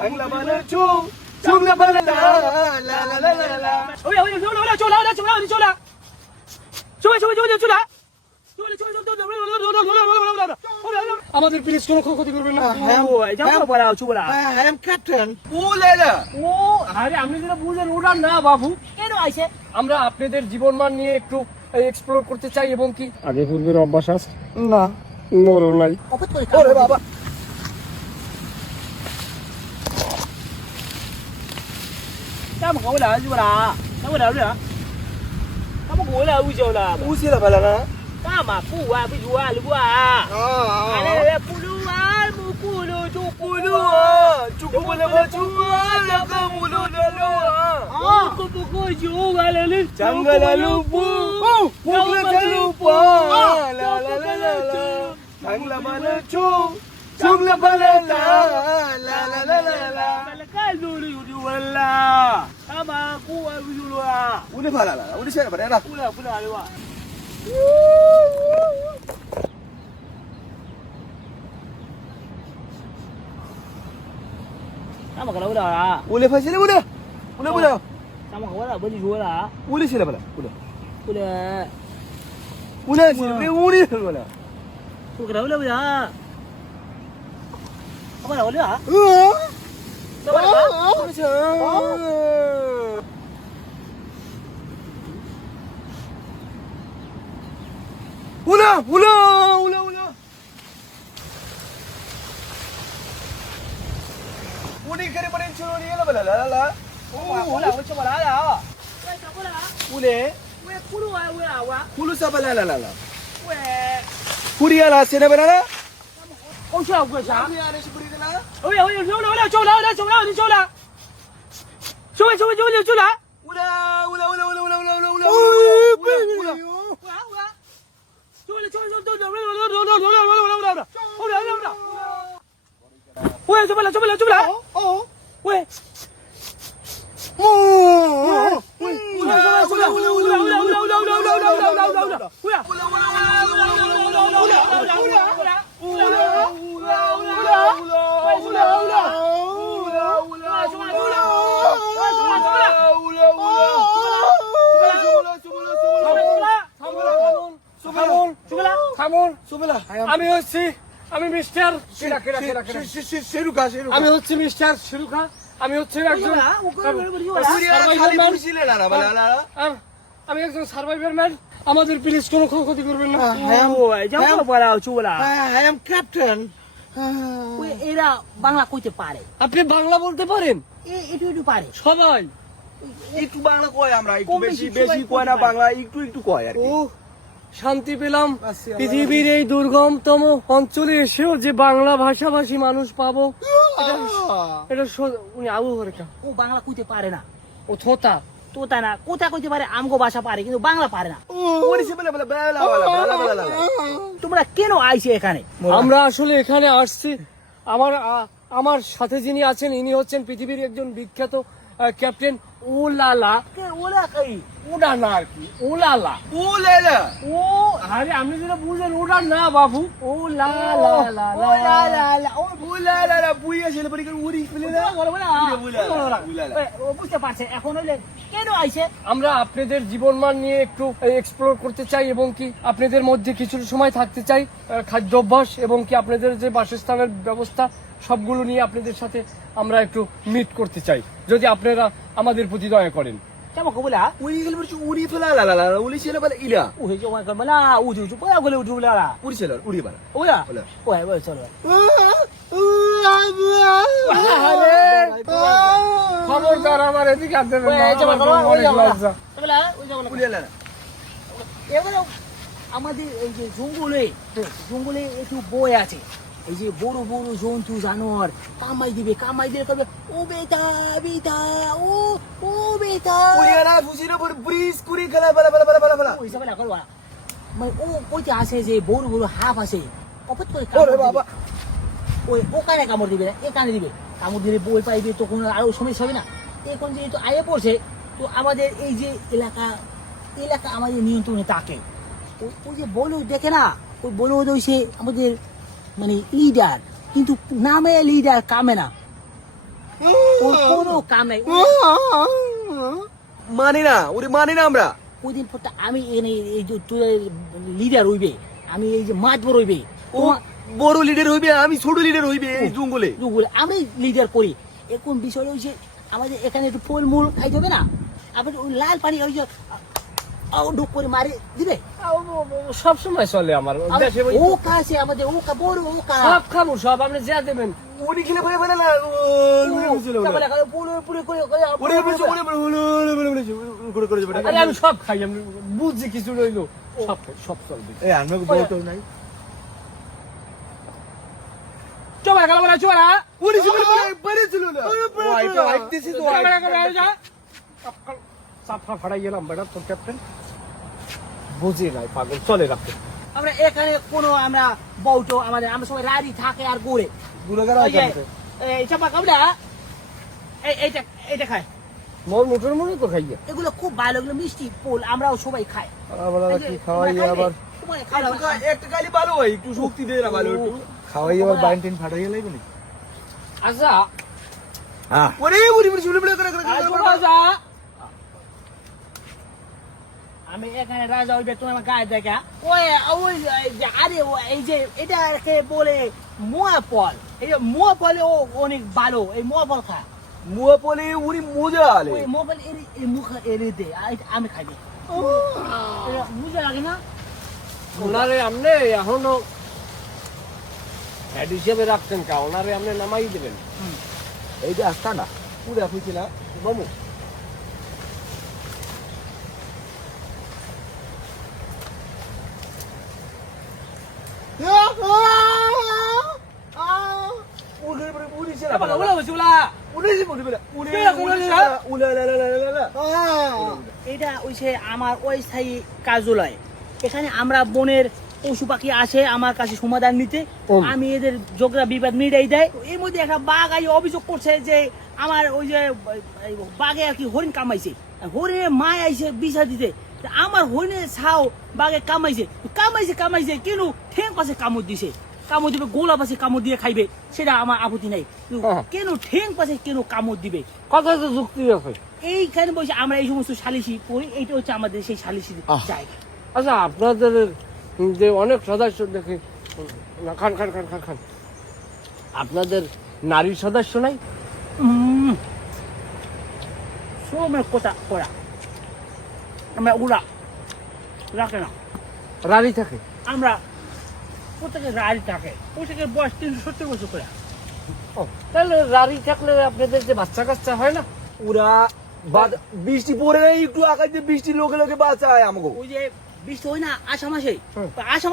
বাংলা মানে চুংলা বালা লা লা লা লা লা। ওই চলে আমাদের প্লিজ কোনো ক্ষতি করবেন না। I am captain. Ulela. ও আরে আপনি যেটা বুঝেন ওটা না বাবু, কেন আইছে? আমরা আপনাদের জীবনমান নিয়ে একটু এক্সপ্লোর করতে চাই এবং কি আগে পূর্বের অভ্যাস আছে না মোরও নাই। ওরে বাবা উসিলা বালা না Jangan lupa Jangan lupa La la la la la Jangan mana Jangan bala la La la la la la Udah bala la Udah siapa dah Sama kalau udah. Udah pasal udah Sama kalau udah beli jual lah. Udah sila bala Udah Udah. Udah sila bala Tu kalau udah udah. Apa dah udah? Udah Udah kare pada curu ni lah bala la la Udah macam mana dah? Weh siapa dah? Udah Weh kulu ah. Kulu siapa la la la Weh. Kuriya la sena bala la Kau siapa gua siapa? Kuriya ada si beri la Udah, coba. আমি mister Sheruka আমি হচ্ছে mister শিরুখা। আমি হচ্ছে একজন আমি একজন survivor man. আমাদের please কোনো ক্ষতি করবেন না। I am captain এরা বাংলা কইতে পারে, আপনি বাংলা বলতে পারেন? একটু পারে সবাই একটু বাংলা কয় আমরা একটু বেশি কয় না বাংলা একটু কয় আর ও শান্তি পেলাম। পৃথিবীর এই দুর্গমতম অঞ্চলে এসেও যে বাংলা ভাষাভাষী মানুষ পাবো, এটা উনি আবু হরেকা। ও বাংলা কইতে পারে না, ও থোতা তো তাই না, কোথা কইতে পারে আমগো ভাষা পারে কিন্তু বাংলা পারে না। তোমরা কেন আইছে এখানে? আমরা আসলে এখানে আসছি, আমার সাথে যিনি আছেন ইনি হচ্ছেন পৃথিবীর একজন বিখ্যাত ক্যাপ্টেন ওলালা। ওলা কই ওটা না আর কি, ওলালা। ও আরে আপনি যেটা বুঝেন ওটা না বাবু, ও লা লা লা লা বুঝতে পারছে এখন হইলে কেন আইছে? আমরা আপনাদের জীবনমান নিয়ে একটু এক্সপ্লোর করতে চাই এবং কি আপনাদের মধ্যে কিছু সময় থাকতে চাই, খাদ্যাভ্যাস এবং কি আপনাদের যে বাসস্থানের ব্যবস্থা সবগুলো নিয়ে আপনাদের সাথে আমরা একটু মিট করতে চাই, যদি আপনারা আমাদের প্রতি দয়া করেন। কেমন কবলা উড়ি ফেলা উড়ি ছিল বলে ইলা উহে জমা কর বলা উজু উজু বলা বলে উজু বলা উড়ি ছিল উড়ি বলা ওয়া ওয়া চলো খবরদার আমার এদিকে আসবে না। এবারে আমাদের এই যে জঙ্গলে একটু বই আছে, এই যে বড় বড় জন্তু জানোয়ার কামাই দিলে করবে ও বেটা ও বেটা ওই সব না করবা মানে ও কইতে আসে যে বড় বড় হাফ আছে অপত করে ওই ওখানে কামড় দিবে না, এখানে দিবে, কামড় দিলে বই পাইবে তখন আরো সমস্যা হবে না। এখন যেহেতু আয়ে পড়ছে তো আমাদের এই যে এলাকা আমাদের নিয়ন্ত্রণে থাকে। ওই যে বলুদ দেখে না, ওই বলুদ হইছে আমাদের মানে লিডার, কিন্তু নামে লিডার কামে না। ওর কোনো কাম নাই মানি না ওরে মানি না আমরা। ওই দিন পর আমি এখানে এই যে তোর লিডার হইবে, আমি এই যে মাছ বড় হইবে, ও বড় লিডার হইবে, আমি ছোট লিডার হইবে এই জঙ্গলে। আমি লিডার করি। এখন বিষয় হচ্ছে আমাদের এখানে একটু ফলমূল খাইতে হবে না, আপনি ওই লাল পানি ওই যে ডুব করে মারি দিবে। সব সময় চলে আমার দেশে ওই ও কাছে আমাদের ও কা বড় ও কা সব খাবো, সব আপনি যা দেবেন। উনি খেলে ভয় পায় না আরে আমি সব খাই, আমি বুঝছি কিছু রইলো, সব খাই, সব চলবে। নাই চোবা গেল বলা চোরা উনি ছিল বাইরে ছিল না ওইটা আইতেছি তো সাফা ফাড়াই গেলাম বেটা তোর ক্যাপ্টেন বুঝি নাই পাগল চলে রাখতে। আমরা এখানে কোনো আমরা বউটো আমাদের আমরা সবাই রাড়ি থাকে আর ঘুরে গুণাগার এই চাপা কাবলা এইটা এইটা খায় মোর মোটর মনে তো খাইয়া এগুলো খুব ভালো, এগুলো মিষ্টি ফুল, আমরাও সবাই খাই। আবার কি খাওয়াই আবার একটা গালি ভালো হয়, একটু শক্তি দেয় না ভালো একটু খাওয়াই আবার বাইন্টিন ফাটাই গেলাই বলি। আচ্ছা ওরে বুড়ি বুড়ি শুনে করে আচ্ছা আমি এখানে রাজা হইবে তোমার গায়ে দেখা ওই ওই যে আরে এই যে এটাকে বলে মোয়া ফল, এই যে মোয়া ফলে ও অনেক ভালো, এই মোয়া ফল খা মুয়া পলে উনি মজা আলে ওই মোয়া ফল এই মুখ এড়ে দে আমি খাইবে মজা লাগে না। ওনারে আপনি এখনো হেড হিসেবে রাখছেন কা, ওনারে আপনি নামাই দেবেন। এই যে আসতা না পুরো আপনি না মামু এটা ওইছে আমার ওই স্থায়ী কার্যালয়, এখানে আমরা বনের পশু পাখি আসে আমার কাছে সমাধান নিতে, আমি এদের ঝগড়া বিবাদ মিটাই দেয়। এর মধ্যে একটা বাঘ আই অভিযোগ করছে যে আমার ওই যে বাঘে আর কি হরিণ কামাইছে, হরিণের মা আইছে বিষা দিতে, আমার হরিণের ছাও বাঘে কামাইছে কামাইছে কামাইছে কিন্তু ঠেং পাশে কামড় দিছে, কামড় দিবে গোলা পাশে কামড় দিয়ে খাইবে, সেটা আমার আপত্তি নাই, কেন ঠেং পাশে কেন কামড় দিবে, কথা তো যুক্তি আছে। এইখানে বসে আমরা এই সমস্ত সালিশি করি, এইটা হচ্ছে আমাদের সেই সালিশি জায়গা। আচ্ছা আপনাদের যে অনেক সদস্য দেখে খান খান খান খান খান, আপনাদের নারী সদস্য নাই? সময় কথা করা আমরা ওরা রাখে না, রানী থাকে? আমরা প্রত্যেকের রাড়ি থাকে, প্রত্যেকের বয়স 370 বছর করে। তাহলে রানী থাকলে আপনাদের যে বাচ্চা কাচ্চা হয় না? ওরা বৃষ্টি পড়ে নাই একটু আকাশ দিয়ে বৃষ্টি লোকে লোকে বাঁচায় আমাকে। ওই যে বৃষ্টি হয় না আষাঢ়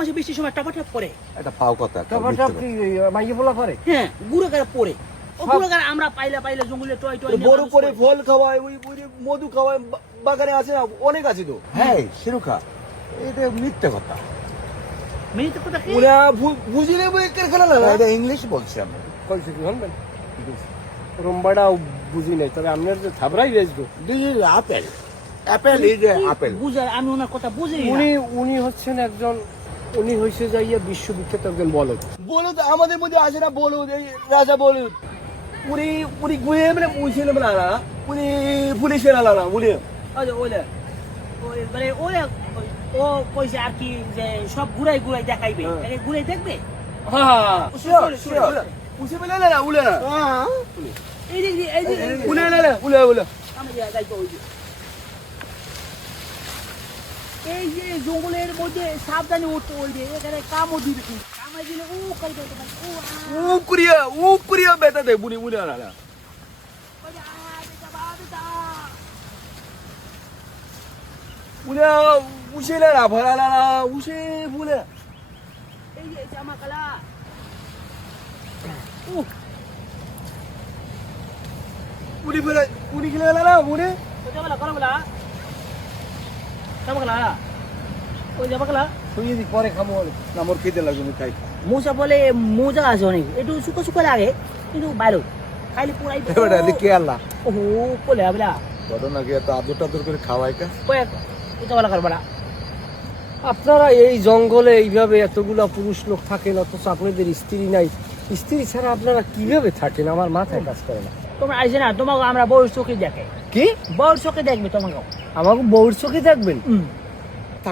মাসে বৃষ্টির সময় টপাটপ পড়ে, এটা পাও কথা টপাটপ কি মাইয়ে বলা করে? হ্যাঁ গুঁড়ো করে পড়ে, ও গুঁড়ো করে আমরা পাইলে পাইলে জঙ্গলে টয় টয় বড় করে ফল খাওয়ায়, ওই মধু খাওয়ায়, বাগানে আছে না অনেক আছে তো। হ্যাঁ শিরুখা এটা মিথ্যে কথা, মেয়ে কথা কি ওরা বুঝিলে খেলা না এটা ইংলিশ বলছি আমি। কইছে কি হবেন রম্বাটাও বুঝি নাই, তবে আপনার যে থাবরাই বেচবো। This is apple, Apple is apple. বুঝার আমি ওনার কথা বুঝি উনি হচ্ছেন একজন, উনি হয়েছে যাইয়া বিশ্ববিখ্যাত একজন বলদ। বলুদ আমাদের মধ্যে আছে না বলুদ, এই রাজা বলুদ, উনি উনি গুয়ে মানে বুঝিলে না উনি পুলিশের আলা না উনি মানে ও কইছে আর কি যে সব ঘুরাই ঘুরাই দেখাইবে, ঘুরাই দেখবে। হ্যাঁ বুঝে পেলে না উলে না এই যে এই যে উলে না উলে উলে আমি যাইবো ওই যে এই যে জঙ্গলের মধ্যে সাবধানে উঠতে, ওই যে এখানে কামড় দিবে, কামড় দিলে ও করবে উ কুরিয়া বেটা দে বুনি উলে না উলে উসে না ভরা না উসে বুলে এই যে জামা কালা উনি ফেলে উনি খেলে না বুনে জামা কালা বলা জামা কালা ওই জামা কালা শুয়ে দি পরে খামো না মোর খেতে লাগবে খাই। মোজা বলে মোজা আছে অনেক, একটু শুকো শুকো লাগে কিন্তু ভালো খাইলে পুরাই এটা দেখি আল্লাহ ওহো কোলে আবলা ঘটনা কি এত আদর টাদর করে খাওয়াই কা কয়েক এটা বলা করবা। আপনারা এই জঙ্গলে এইভাবে এতগুলা পুরুষ লোক থাকেন, অথচ আপনাদের স্ত্রী নাই, স্ত্রী ছাড়া আপনারা কিভাবে থাকেন আমার মাথায় কাজ করে না। তোমরা আইসে না তোমাকে আমরা বউর চোখে দেখে কি বউর চোখে দেখবে তোমাকে আমাকে বউর চোখে থাকবেন হুম।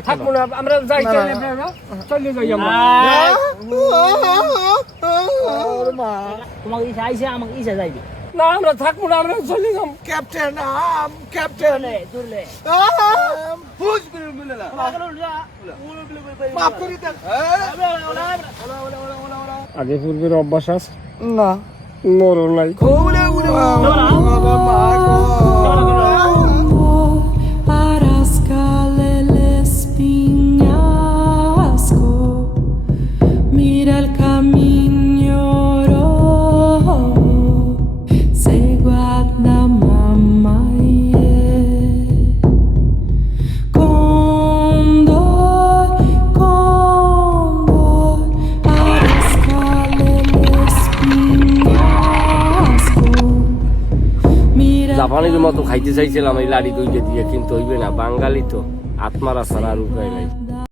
থাকবো না আমরা যাই চলে আপনারা চলে যাই আমরা তোমাকে ইসা আইসে আমাকে ইসা যাইবে না আমরা থাকবো না আমরা চলে যাম ক্যাপ্টেন ক্যাপ্টেন দূরলে হুশ করে বলে না মাফ করে দেন আগে পূর্বের অভ্যাস আছে না মরো নাই Para escaleras piñasco, mira el camino rojo, se guarda mamá condor, condor, para escaleras piñasco, mira জাপানের মতো খাইতে চাইছিলাম এই লাড়ি দুইটা দিয়ে কিন্তু হইবে না বাঙালি তো আত্মারা ছাড়া আর উপায় নাই